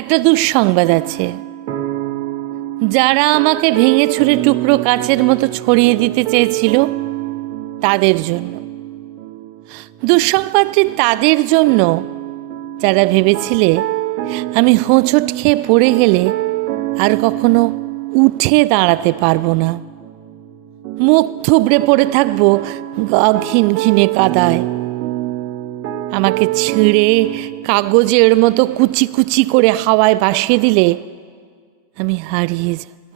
একটা দুঃসংবাদ আছে। যারা আমাকে ভেঙে ছুঁড়ে টুকরো কাচের মতো ছড়িয়ে দিতে চেয়েছিল তাদের জন্য। দুঃসংবাদটি তাদের জন্য যারা ভেবেছিলে আমি হোঁচট খেয়ে পড়ে গেলে আর কখনো উঠে দাঁড়াতে পারবো না, মুখ থুবড়ে পড়ে থাকবো গা ঘিন ঘিনে কাদায়। আমাকে ছিঁড়ে কাগজের মতো কুচি কুচি করে হাওয়ায় ভাসিয়ে দিলে আমি হারিয়ে যাব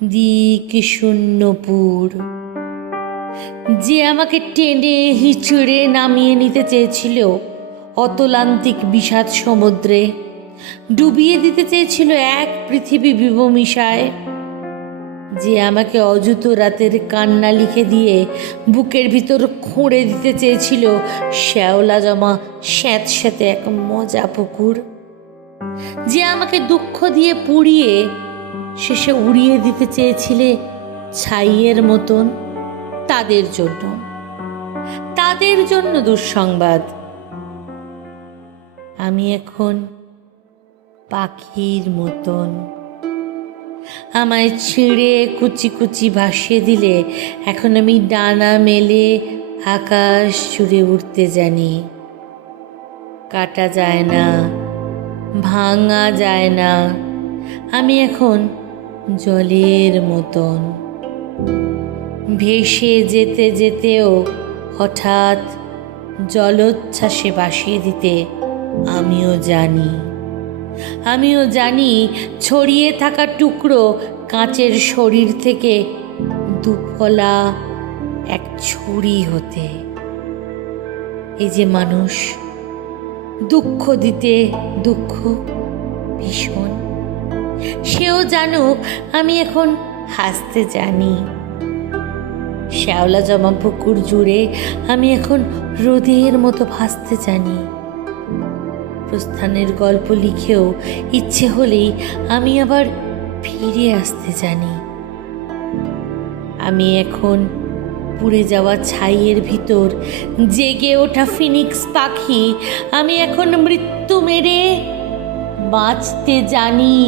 দিক শূন্যপুর। যে আমাকে টেনে হিচড়ে নামিয়ে নিতে চেয়েছিল অতলান্তিক বিষাদ সমুদ্রে, ডুবিয়ে দিতে চেয়েছিল এক পৃথিবী বিবমিশায়, যে আমাকে অযুত রাতের কান্না লিখে দিয়ে বুকের ভিতর খুঁড়ে দিতে চেয়েছিল শ্যাওলা জমা স্যাঁতস্যাঁতে এক মজা পুকুর, যে আমাকে দুঃখ দিয়ে পুড়িয়ে শেষে উড়িয়ে দিতে চেয়েছিলে ছাইয়ের মতন, তাদের জন্য দুঃসংবাদ। আমি এখন পাখির মতন। আমায় ছিঁড়ে কুচি কুচি ভাসিয়ে দিলে এখন আমি ডানা মেলে আকাশ জুড়ে উড়তে জানি। কাটা যায় না, ভাঙা যায় না। আমি এখন জলের মতন। ভেসে যেতে যেতেও হঠাৎ জলোচ্ছ্বাসে ভাসিয়ে দিতে আমিও জানি ছড়িয়ে থাকা টুকরো কাঁচের শরীর থেকে দুফলা এক ছুরি হতে। এই যে মানুষ, দুঃখ দিতে দুঃখ ভীষণ, সেও জানুক আমি এখন হাসতে জানি। শ্যাওলা জমা পুকুর জুড়ে আমি এখন রোদের মতো ভাসতে জানি। প্রস্থানের গল্প লিখেও ইচ্ছে হলেই আমি আবার ফিরে আসতে জানি। আমি এখন পুড়ে যাওয়া ছাইয়ের ভিতর জেগে ওঠা ফিনিক্স পাখি। আমি এখন মৃত্যু মেরে বাঁচতে জানি।